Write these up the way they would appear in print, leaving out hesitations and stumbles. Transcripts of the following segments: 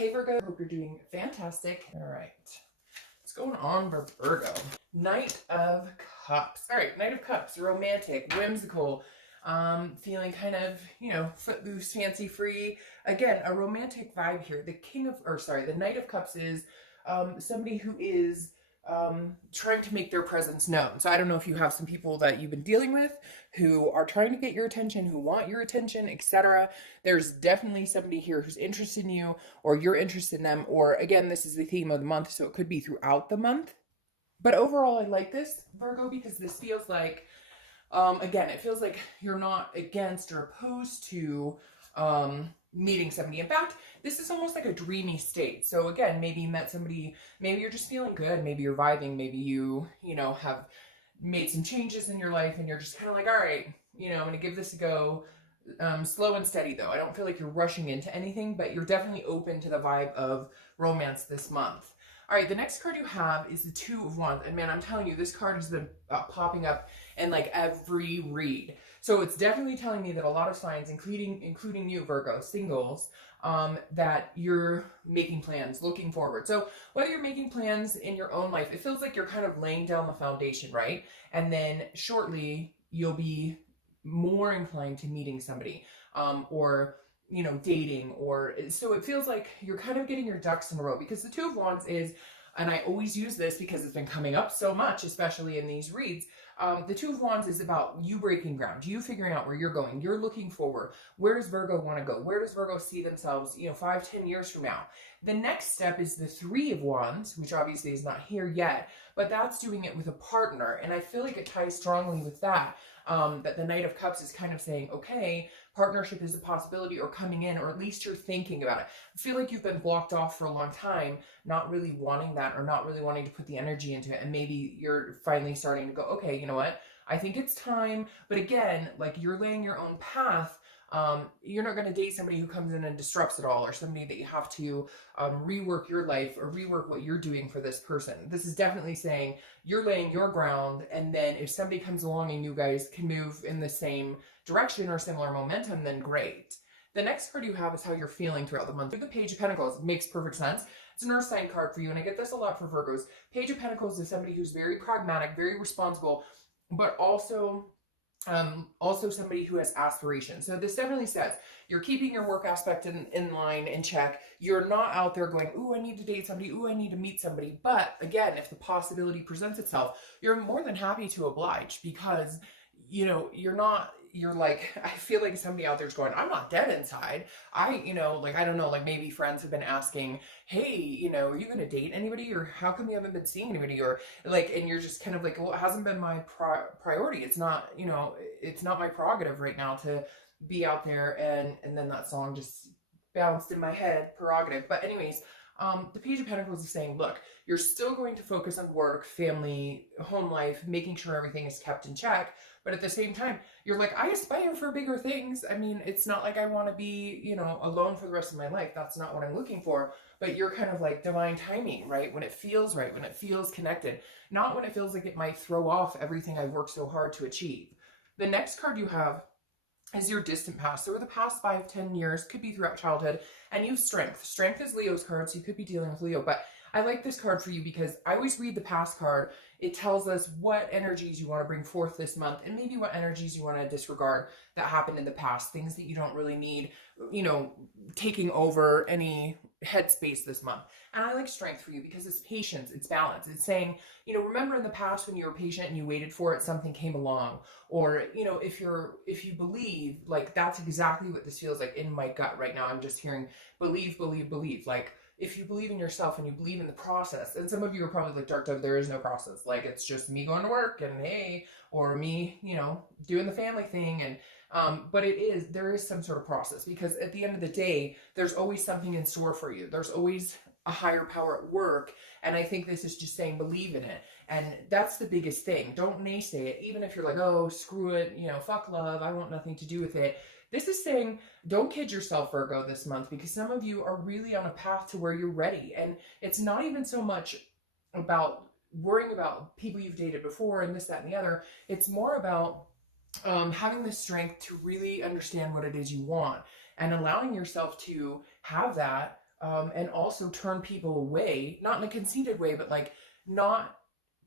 Hey Virgo, hope you're doing fantastic. All right, what's going on for Virgo? Knight of Cups. All right, Knight of Cups, romantic, whimsical, feeling kind of, footloose, fancy free. Again, a romantic vibe here. The Knight of Cups is somebody who is trying to make their presence known. So I don't know if you have some people that you've been dealing with who are trying to get your attention, who want your attention, etc. There's definitely somebody here who's interested in you, or you're interested in them, or again, this is the theme of the month, so it could be throughout the month. But overall, I like this, Virgo, because this feels like, again, it feels like you're not against or opposed to meeting somebody. In fact, this is almost like a dreamy state. So again, maybe you met somebody, maybe you're just feeling good, maybe you're vibing, maybe you have made some changes in your life and you're just kind of like, all right, I'm going to give this a go. Slow and steady though. I don't feel like you're rushing into anything, but you're definitely open to the vibe of romance this month. All right, the next card you have is the Two of Wands. And man, I'm telling you, this card has been popping up in like every read. So it's definitely telling me that a lot of signs, including you, Virgo, singles, that you're making plans, looking forward. So whether you're making plans in your own life, it feels like you're kind of laying down the foundation, right? And then shortly you'll be more inclined to meeting somebody, or dating, or so it feels like you're kind of getting your ducks in a row, because the Two of Wands is, and I always use this because it's been coming up so much, especially in these reads. The Two of Wands is about you breaking ground, you figuring out where you're going, you're looking forward. Where does Virgo want to go? Where does Virgo see themselves, 5-10 years from now? The next step is the Three of Wands, which obviously is not here yet, but that's doing it with a partner. And I feel like it ties strongly with that, that the Knight of Cups is kind of saying, okay, partnership is a possibility, or coming in, or at least you're thinking about it. I feel like you've been blocked off for a long time, not really wanting that, or not really wanting to put the energy into it. And maybe you're finally starting to go, okay, you know what? I think it's time. But again, like, you're laying your own path. You're not going to date somebody who comes in and disrupts it all, or somebody that you have to rework your life or rework what you're doing for this person. This is definitely saying you're laying your ground, and then if somebody comes along and you guys can move in the same direction or similar momentum, then great. The next card you have is how you're feeling throughout the month. The Page of Pentacles makes perfect sense. It's an earth sign card for you, and I get this a lot for Virgos. Page of Pentacles is somebody who's very pragmatic, very responsible, but also somebody who has aspirations. So this definitely says you're keeping your work aspect in line, in check. You're not out there going, ooh, I need to date somebody, ooh, I need to meet somebody. But again, if the possibility presents itself, you're more than happy to oblige, because you're like, I feel like somebody out there's going, I'm not dead inside. I don't know, like maybe friends have been asking, hey, are you going to date anybody? Or how come you haven't been seeing anybody? Or like, and you're just kind of like, well, it hasn't been my priority. It's not, it's not my prerogative right now to be out there. And then that song just bounced in my head, prerogative. But anyways, the Page of Pentacles is saying, look, you're still going to focus on work, family, home life, making sure everything is kept in check. But at the same time, you're like, I aspire for bigger things. I mean, it's not like I want to be, alone for the rest of my life. That's not what I'm looking for. But you're kind of like divine timing, right? When it feels right, when it feels connected, not when it feels like it might throw off everything I've worked so hard to achieve. The next card you have is your distant past. So over the past 5-10 years, could be throughout childhood, and you have strength. Strength is Leo's card, so you could be dealing with Leo. But I like this card for you because I always read the past card. It tells us what energies you want to bring forth this month, and maybe what energies you want to disregard that happened in the past, things that you don't really need, taking over any headspace this month. And I like strength for you because it's patience, it's balance. It's saying, remember in the past when you were patient and you waited for it, something came along. Or, if you believe, like, that's exactly what this feels like in my gut right now. I'm just hearing believe, believe, believe. Like, if you believe in yourself and you believe in the process, and some of you are probably like, Dark Dove, there is no process. Like, it's just me going to work and hey, or me, doing the family thing. And, but there is some sort of process, because at the end of the day, there's always something in store for you. There's always a higher power at work. And I think this is just saying, believe in it. And that's the biggest thing. Don't naysay it. Even if you're like, oh, screw it, fuck love, I want nothing to do with it. This is saying, don't kid yourself, Virgo, this month, because some of you are really on a path to where you're ready. And it's not even so much about worrying about people you've dated before and this, that, and the other. It's more about having the strength to really understand what it is you want, and allowing yourself to have that and also turn people away, not in a conceited way, but like not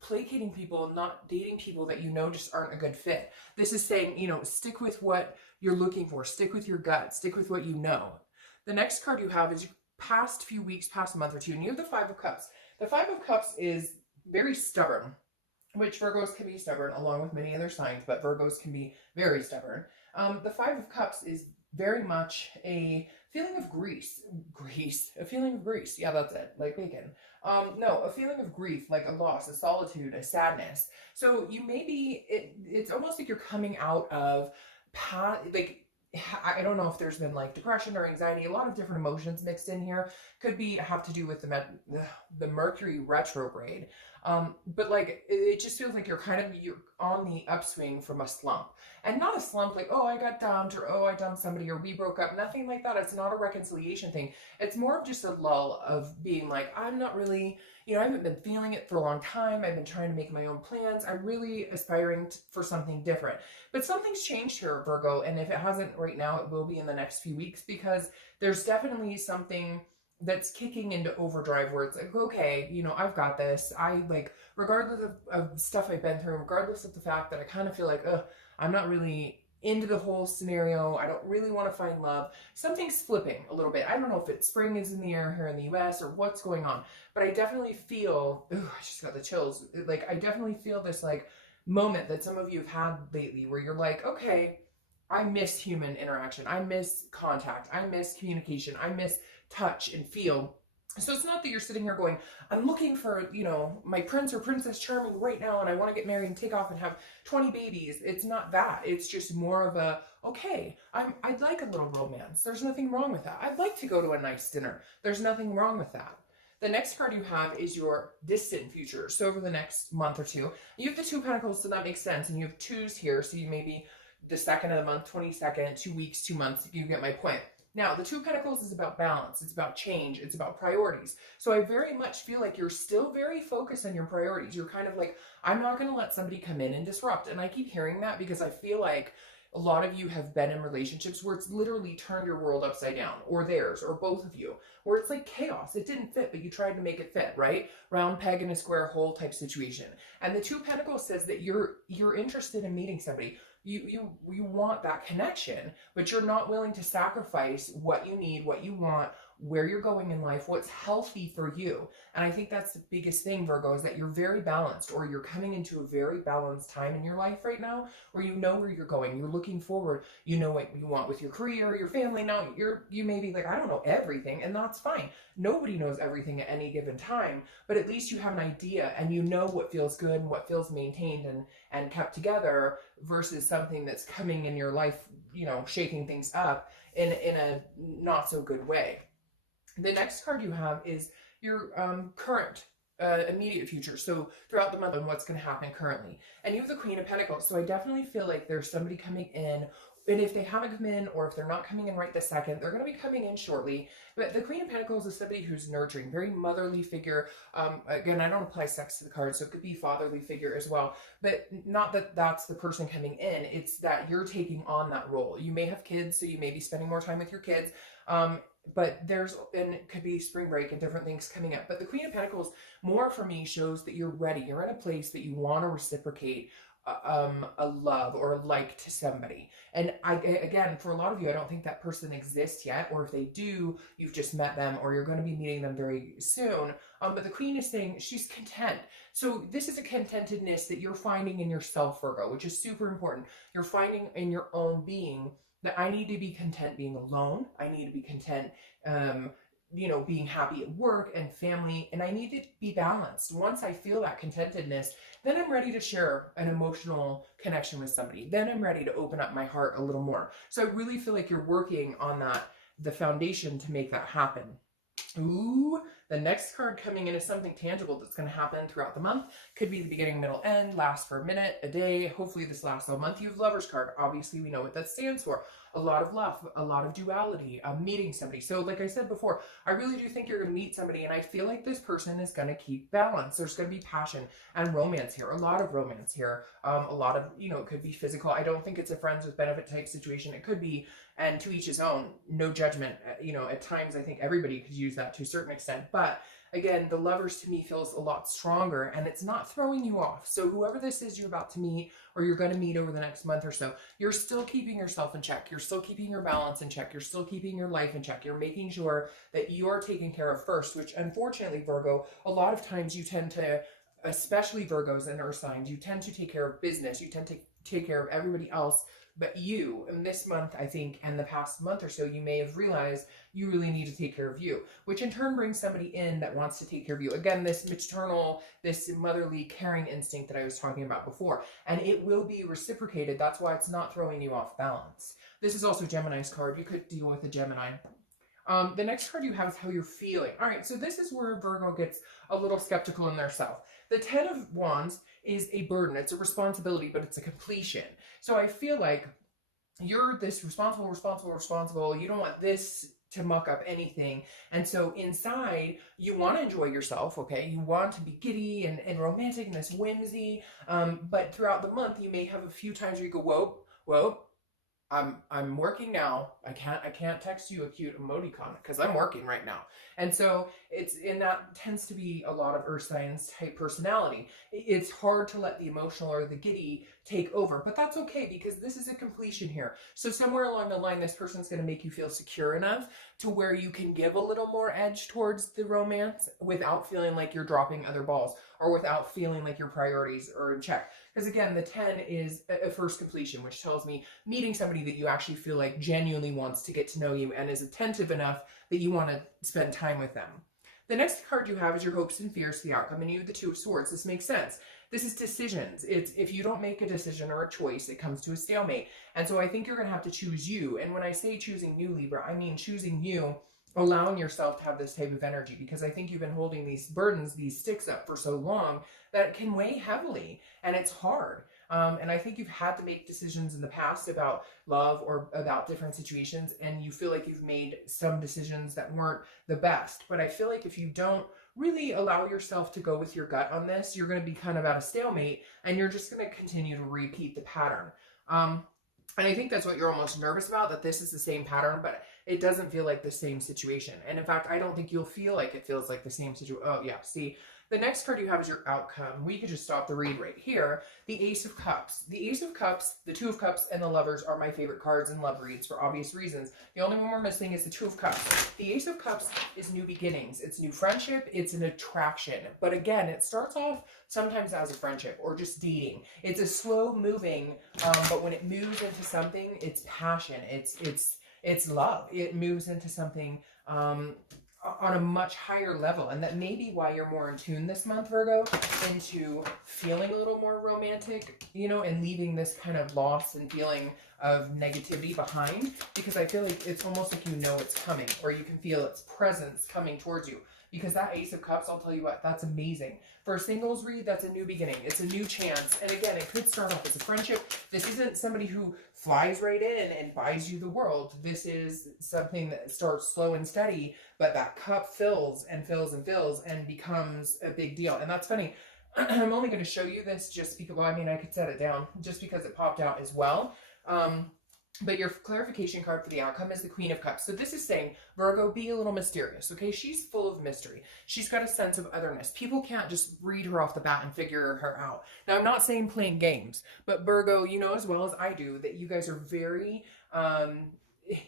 placating people, not dating people that you know just aren't a good fit. This is saying, you know, stick with what you're looking for, stick with your gut, stick with what you know. The next card you have is past few weeks, past a month or two, and you have the Five of Cups. The Five of Cups is very stubborn, which Virgos can be stubborn along with many other signs, but Virgos can be very stubborn. The Five of Cups is very much a feeling of a feeling of grease. Yeah, that's it, like bacon. No, a feeling of grief, like a loss, a solitude, a sadness. So you maybe, it's almost like you're coming out of, like, I don't know if there's been like depression or anxiety, a lot of different emotions mixed in here. Could be have to do with the Mercury retrograde. But like it just feels like you're on the upswing from a slump, and not a slump like, oh, I got dumped, or oh, I dumped somebody, or we broke up. Nothing like that. It's not a reconciliation thing. It's more of just a lull of being like, I'm not really, you know, I haven't been feeling it for a long time. I've been trying to make my own plans. I'm really aspiring for something different. But something's changed here, Virgo, and if it hasn't right now, it will be in the next few weeks, because there's definitely something that's kicking into overdrive where it's like, okay, you know, I've got this. I like, regardless of stuff I've been through, regardless of the fact that I kind of feel like, I'm not really into the whole scenario. I don't really want to find love. Something's flipping a little bit. I don't know if it's spring is in the air here in the US or what's going on, but I definitely feel, I just got the chills. Like, I definitely feel this like moment that some of you have had lately where you're like, okay, I miss human interaction. I miss contact. I miss communication. I miss touch and feel. So it's not that you're sitting here going, I'm looking for, you know, my prince or princess charming right now, and I want to get married and take off and have 20 babies. It's not that. It's just more of a, okay, I'd like a little romance. There's nothing wrong with that. I'd like to go to a nice dinner. There's nothing wrong with that. The next card you have is your distant future. So over the next month or two, you have the Two of Pentacles, so that makes sense. And you have twos here, so you maybe the second of the month, 22nd, 2 weeks, 2 months, you get my point. Now, the Two of Pentacles is about balance. It's about change. It's about priorities. So I very much feel like you're still very focused on your priorities. You're kind of like, I'm not going to let somebody come in and disrupt. And I keep hearing that because I feel like a lot of you have been in relationships where it's literally turned your world upside down, or theirs, or both of you, where it's like chaos. It didn't fit, but you tried to make it fit, right? Round peg in a square hole type situation. And the Two of Pentacles says that you're interested in meeting somebody. You want that connection, but you're not willing to sacrifice what you need, what you want, where you're going in life, what's healthy for you. And I think that's the biggest thing, Virgo, is that you're very balanced, or you're coming into a very balanced time in your life right now where you know where you're going. You're looking forward. You know what you want with your career, your family. Now you may be like, I don't know everything, and that's fine. Nobody knows everything at any given time, but at least you have an idea and you know what feels good and what feels maintained and kept together versus something that's coming in your life, you know, shaking things up in a not so good way. The next card you have is your current immediate future. So throughout the month and what's going to happen currently. And you have the Queen of Pentacles. So I definitely feel like there's somebody coming in, and if they haven't come in, or if they're not coming in right this second, they're going to be coming in shortly. But the Queen of Pentacles is somebody who's nurturing, very motherly figure. Again, I don't apply sex to the card, so it could be fatherly figure as well. But not that that's the person coming in. It's that you're taking on that role. You may have kids, so you may be spending more time with your kids. But and it could be spring break and different things coming up. But the Queen of Pentacles, more for me, shows that you're ready. You're in a place that you want to reciprocate a love or a like to somebody. And again, for a lot of you, I don't think that person exists yet, or if they do, you've just met them, or you're going to be meeting them very soon. But the Queen is saying she's content. So this is a contentedness that you're finding in yourself, Virgo, which is super important. You're finding in your own being that I need to be content being alone. I need to be content, you know, being happy at work and family, and I need to be balanced. Once I feel that contentedness, then I'm ready to share an emotional connection with somebody. Then I'm ready to open up my heart a little more. So I really feel like you're working on the foundation to make that happen. Ooh, the next card coming in is something tangible that's going to happen throughout the month. Could be the beginning, middle, end, last for a minute, a day. Hopefully this lasts all month. You have Lover's card. Obviously, we know what that stands for. A lot of love, a lot of duality, meeting somebody. So like I said before, I really do think you're going to meet somebody, and I feel like this person is going to keep balance. There's going to be passion and romance here, a lot of romance here, a lot of, you know, it could be physical. I don't think it's a friends with benefit type situation. It could be and to each his own, no judgment. You know, at times I think everybody could use that to a certain extent, but again, the Lovers to me feels a lot stronger, and it's not throwing you off. So whoever this is you're about to meet, or you're going to meet over the next month or so, you're still keeping yourself in check. You're still keeping your balance in check. You're still keeping your life in check. You're making sure that you're taken care of first, which unfortunately, Virgo, a lot of times you tend to, especially Virgos and earth signs, you tend to take care of business. You tend to take care of everybody else but you. And this month, I think, and the past month or so, you may have realized you really need to take care of you, which in turn brings somebody in that wants to take care of you. Again, this maternal, this motherly caring instinct that I was talking about before, and it will be reciprocated. That's why it's not throwing you off balance. This is also Gemini's card. You could deal with a Gemini. The next card you have is how you're feeling. All right, so this is where Virgo gets a little skeptical in their self. The 10 of Wands is a burden. It's a responsibility, but it's a completion. So I feel like you're this responsible. You don't want this to muck up anything. And so inside, you want to enjoy yourself, okay? You want to be giddy and romantic and this whimsy. But throughout the month, you may have a few times where you go, whoa, I'm working now. I can't text you a cute emoticon because I'm working right now. And so that tends to be a lot of earth signs type personality. It's hard to let the emotional or the giddy take over, but that's okay because this is a completion here. So somewhere along the line, this person's going to make you feel secure enough to where you can give a little more edge towards the romance without feeling like you're dropping other balls or without feeling like your priorities are in check. Because again, the 10 is a first completion, which tells me meeting somebody that you actually feel like genuinely wants to get to know you and is attentive enough that you want to spend time with them. The next card you have is your hopes and fears for the outcome, and you have the 2 of Swords. This makes sense. This is decisions. It's if you don't make a decision or a choice, it comes to a stalemate. And so I think you're going to have to choose you. And when I say choosing you, Libra, I mean choosing you, allowing yourself to have this type of energy, because I think you've been holding these burdens, these sticks up for so long that it can weigh heavily, and it's hard. And I think you've had to make decisions in the past about love or about different situations, and you feel like you've made some decisions that weren't the best. But I feel like if you don't really allow yourself to go with your gut on this, you're going to be kind of at a stalemate, and you're just going to continue to repeat the pattern. And I think that's what you're almost nervous about, that this is the same pattern, but it doesn't feel like the same situation. And in fact, I don't think you'll feel like it feels like the same situation. Oh yeah, see, the next card you have is your outcome. We could just stop the read right here. The Ace of Cups. The Ace of Cups, the 2 of Cups, and the Lovers are my favorite cards in love reads for obvious reasons. The only one we're missing is the 2 of Cups. The Ace of Cups is new beginnings. It's new friendship. It's an attraction. But again, it starts off sometimes as a friendship or just dating. It's a slow moving, but when it moves into something, it's passion. It's love. It moves into something on a much higher level, and that may be why you're more in tune this month, Virgo, into feeling a little more romantic, you know, and leaving this kind of loss and feeling of negativity behind, because I feel like it's almost like you know it's coming, or you can feel its presence coming towards you. Because that Ace of Cups, I'll tell you what, that's amazing. For a singles read, that's a new beginning. It's a new chance. And again, it could start off as a friendship. This isn't somebody who flies right in and buys you the world. This is something that starts slow and steady, but that cup fills and fills and fills and becomes a big deal. And that's funny. I'm only going to show you this just because, well, I mean, I could set it down just because it popped out as well. But your clarification card for the outcome is the Queen of Cups. So this is saying, Virgo, be a little mysterious, okay? She's full of mystery. She's got a sense of otherness. People can't just read her off the bat and figure her out. Now, I'm not saying playing games, but Virgo, you know as well as I do that you guys are very,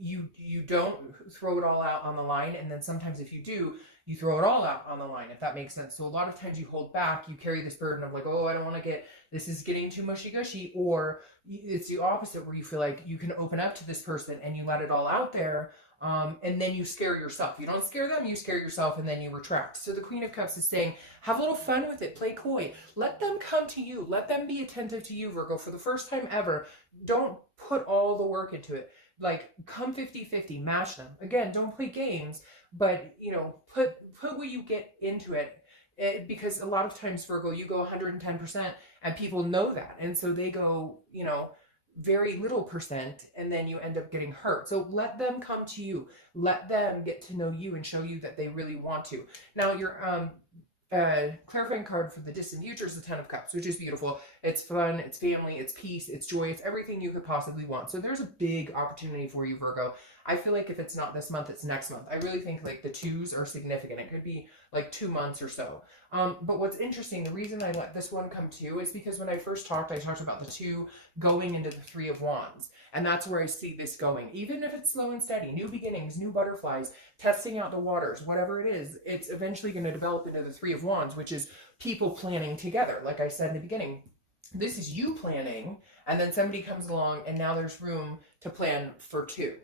you don't throw it all out on the line, and then sometimes if you do, you throw it all out on the line, if that makes sense. So a lot of times you hold back, you carry this burden of like, oh, I don't want to get, this is getting too mushy-gushy, or it's the opposite where you feel like you can open up to this person and you let it all out there, and then you scare yourself. You don't scare them, you scare yourself, and then you retract. So the Queen of Cups is saying, have a little fun with it, play coy. Let them come to you, let them be attentive to you, Virgo, for the first time ever. Don't put all the work into it. Like, come 50-50, match them. Again, don't play games, but, you know, put what you get into it. Because a lot of times, Virgo, you go 110% and people know that. And so they go, you know, very little percent, and then you end up getting hurt. So let them come to you. Let them get to know you and show you that they really want to. Now, your clarifying card for the distant future is the Ten of Cups, which is beautiful. It's fun, it's family, it's peace, it's joy, it's everything you could possibly want. So there's a big opportunity for you, Virgo. I feel like if it's not this month, it's next month. I really think like the twos are significant. It could be like 2 months or so. But what's interesting, the reason I let this one come to is because when I first talked, I talked about the two going into the Three of Wands. And that's where I see this going. Even if it's slow and steady, new beginnings, new butterflies, testing out the waters, whatever it is, it's eventually going to develop into the Three of Wands, which is people planning together. Like I said in the beginning, this is you planning, and then somebody comes along and now there's room to plan for two.